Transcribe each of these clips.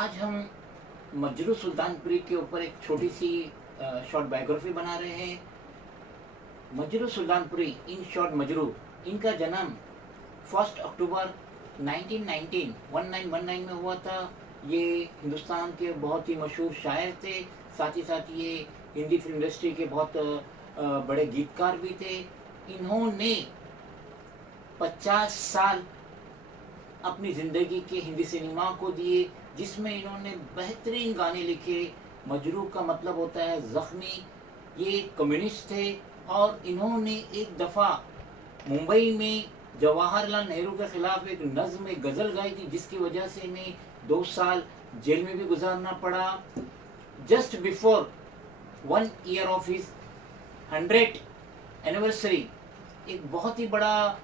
आज हम मजरू सुल्तानपुरी के ऊपर एक छोटी सी शॉर्ट बायोग्राफी बना रहे हैं। मजरू सुल्तानपुरी इन शॉर्ट मजरू, इनका जन्म 1 अक्टूबर 1919 में हुआ था। ये हिंदुस्तान के बहुत ही मशहूर शायर थे, साथ ही साथ ये हिंदी फिल्म इंडस्ट्री के बहुत बड़े गीतकार भी थे। इन्होंने 50 साल अपनी ज़िंदगी के हिंदी सिनेमा को दिए, जिसमें इन्होंने बेहतरीन गाने लिखे। मजरू का मतलब होता है ज़ख्मी। ये कम्युनिस्ट थे और इन्होंने एक दफ़ा मुंबई में जवाहरलाल नेहरू के ख़िलाफ़ एक नज़्म, एक गज़ल गाई थी, जिसकी वजह से इन्हें 2 साल जेल में भी गुजारना पड़ा। Just before 1 year of his 100th anniversary एक बहुत ही बड़ा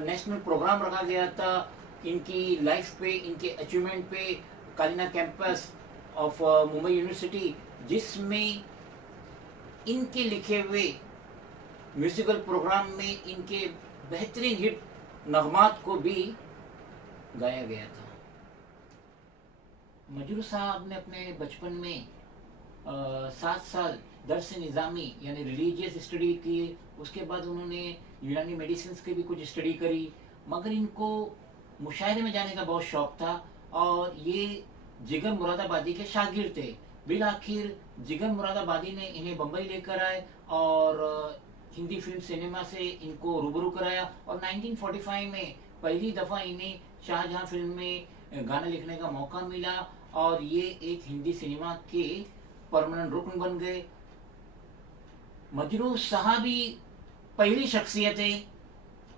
नेशनल प्रोग्राम रखा गया था इनकी लाइफ पे, इनके अचीवमेंट पे, Kalina campus of Mumbai university, जिसमें इनके लिखे हुए म्यूजिकल प्रोग्राम में इनके बेहतरीन हिट नगमात को भी गाया गया था। मजरू साहब ने अपने बचपन में 7 साल दर्स निज़ामी यानी रिलीजियस स्टडी की। उसके बाद उन्होंने यूनानी मेडिसिन की भी कुछ स्टडी करी, मगर इनको मुशायरे में जाने का बहुत शौक था और ये जिगर मुरादाबादी के शागिर्द थे। बिल आखिर जिगर मुरादाबादी ने इन्हें बम्बई लेकर आए और हिंदी फिल्म सिनेमा से इनको रूबरू कराया और 1945 में पहली दफ़ा इन्हें शाहजहां फिल्म में गाना लिखने का मौका मिला और ये एक हिंदी सिनेमा के परमानेंट रुकन बन गए। मजरू साहबी पहली शख्सियत है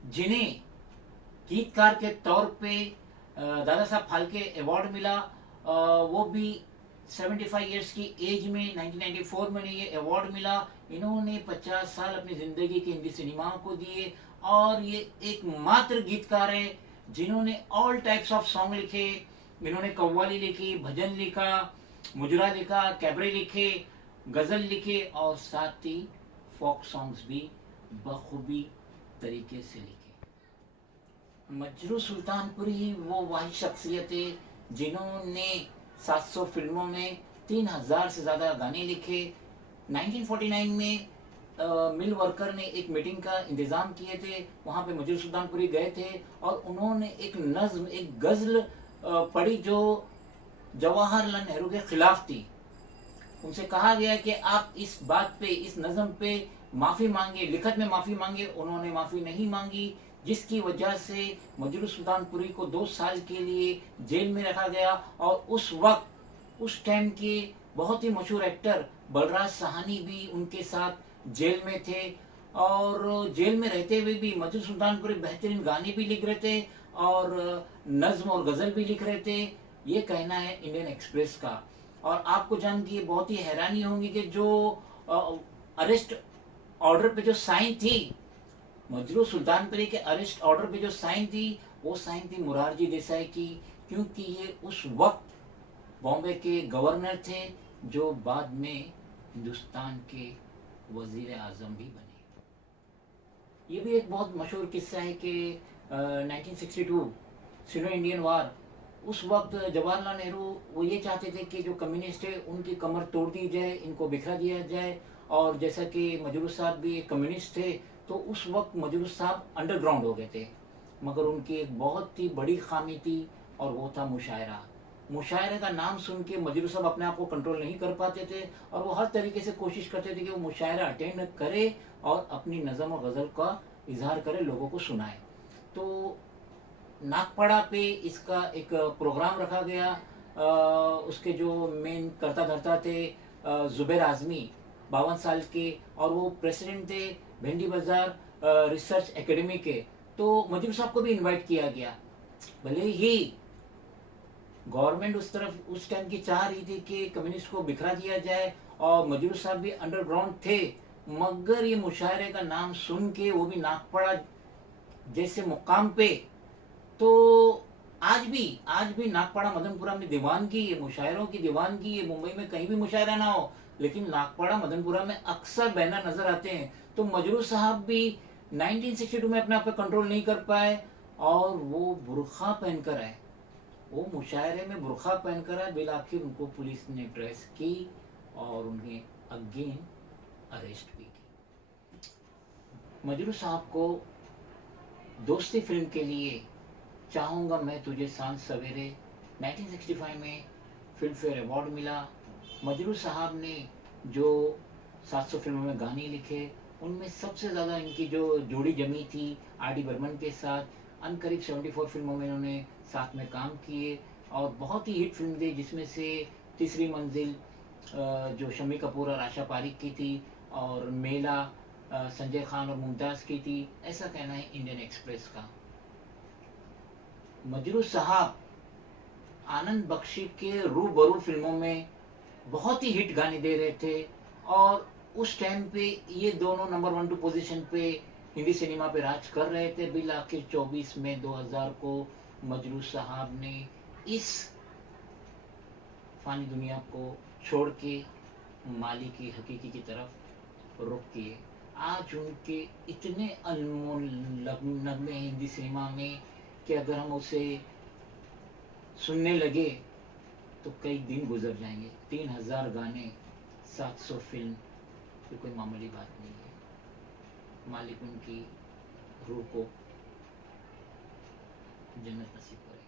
जिन्हें गीतकार के तौर पे दादा साहब फाल्के अवार्ड मिला, वो भी 75 इयर्स की एज में 1994 में ये अवार्ड मिला। इन्होंने 50 साल अपनी ज़िंदगी के हिंदी सिनेमाओं को दिए और ये एकमात्र गीतकार है जिन्होंने ऑल टाइप्स ऑफ सॉन्ग लिखे। इन्होंने कव्वाली लिखी, भजन लिखा, मुजरा लिखा, कैबरे लिखे, गज़ल लिखे और साथ ही फोक सॉन्ग्स भी बखूबी तरीके से लिखे। मजरू सुल्तानपुरी वो वाहिद शख्सियत है जिन्होंने 700 फिल्मों में 3000 से ज़्यादा गाने लिखे। 1949 में मिल वर्कर ने एक मीटिंग का इंतज़ाम किए थे, वहाँ पे मजरू सुल्तानपुरी गए थे और उन्होंने एक नज़्म, एक गज़ल पढ़ी जो जवाहरलाल नेहरू के ख़िलाफ़ थी। उनसे कहा गया कि आप इस बात पे, इस नज़्म पे माफ़ी मांगे, लिखत में माफ़ी मांगे। उन्होंने माफ़ी नहीं मांगी, जिसकी वजह से मजरू सुल्तानपुरी को 2 साल के लिए जेल में रखा गया और उस वक्त, उस टाइम के बहुत ही मशहूर एक्टर बलराज साहनी भी उनके साथ जेल में थे और जेल में रहते हुए भी मजरू सुल्तानपुरी बेहतरीन गाने भी लिख रहे थे और नज़्म और गज़ल भी लिख रहे थे। ये कहना है इंडियन एक्सप्रेस का। और आपको जान के बहुत ही हैरानी होंगी कि जो अरेस्ट ऑर्डर पे जो साइन थी, मजरू सुल्तानपुरी के अरेस्ट ऑर्डर पे जो साइन थी, वो साइन थी मोरारजी देसाई की, क्योंकि ये उस वक्त बॉम्बे के गवर्नर थे जो बाद में हिंदुस्तान के वजीर आजम भी बने। ये भी एक बहुत मशहूर किस्सा है कि 1962 सिनो इंडियन वार, उस वक्त जवाहरलाल नेहरू वो ये चाहते थे कि जो कम्युनिस्ट है उनकी कमर तोड़ दी जाए, इनको बिखरा दिया जाए। और जैसा कि मजरू साहब भी एक कम्युनिस्ट थे, तो उस वक्त मजरू साहब अंडरग्राउंड हो गए थे, मगर उनकी एक बहुत ही बड़ी खामी थी और वो था मुशायरा। मुशायरे का नाम सुन के मजरू साहब अपने आप को कंट्रोल नहीं कर पाते थे और वो हर तरीके से कोशिश करते थे कि वो मुशायरा अटेंड करे और अपनी नज़म और गज़ल का इजहार करे, लोगों को सुनाए। तो नागपाड़ा पे इसका एक प्रोग्राम रखा गया। उसके जो मेन करता धरता थे जुबैर आज़मी, 52 साल के, और वो प्रेसिडेंट थे भिंडी बाजार रिसर्च एकेडमी के। तो मजरू साहब को भी इनवाइट किया गया। भले ही गवर्नमेंट उस तरफ उस टाइम की चाह रही थी कि कम्युनिस्ट को बिखरा दिया जाए और मजरू साहब भी अंडरग्राउंड थे, मगर ये मुशायरे का नाम सुन के, वो भी नागपाड़ा जैसे मुकाम पे, तो आज भी नागपाड़ा मदनपुरा में दीवानगी है, मुशायरों की दीवानगी है। मुंबई में कहीं भी मुशायरा ना हो, लेकिन नागपाड़ा मदनपुरा में अक्सर बैनर नजर आते हैं। तो मजरू साहब भी 1962 में अपने आप पे कंट्रोल नहीं कर पाए और वो बुरखा पहनकर आए। वो मुशायरे में बुरखा पहनकर आए, बिल आखिर उनको पुलिस ने ट्रेस की और उन्हें अगेन अरेस्ट भी की। मजरू साहब को दोस्ती फिल्म के लिए चाहूँगा मैं तुझे सांझ सवेरे 1965 में फिल्म फेयर अवार्ड मिला। मजरू साहब ने जो 700 फिल्मों में गाने लिखे, उनमें सबसे ज़्यादा इनकी जो जोड़ी जमी थी आर डी बर्मन के साथ, अनकरीब 74 फिल्मों में इन्होंने साथ में काम किए और बहुत ही हिट फिल्म थी, जिसमें से तीसरी मंजिल जो शम्मी कपूर और आशा पारिक की थी, और मेला संजय खान और मुमताज़ की थी, ऐसा कहना है इंडियन एक्सप्रेस का। मजरू साहब आनंद बख्शी के रूबरू फिल्मों में बहुत ही हिट गाने दे रहे थे, और उस टाइम पे ये दोनों नंबर 1 2 पोजीशन पे हिंदी सिनेमा पे राज कर रहे थे। बिल आखिर 24 मई 2000 को मजरू साहब ने इस फानी दुनिया को छोड़ के माली की हकीकी की तरफ रुख किए। आज उनके इतने अनमोल नगमे हिंदी सिनेमा में कि अगर हम उसे सुनने लगे तो कई दिन गुजर जाएंगे। 3000 गाने, 700 फिल्म, ये कोई मामूली बात नहीं है। मालिक उनकी रूह को जन्नत नसीब करे।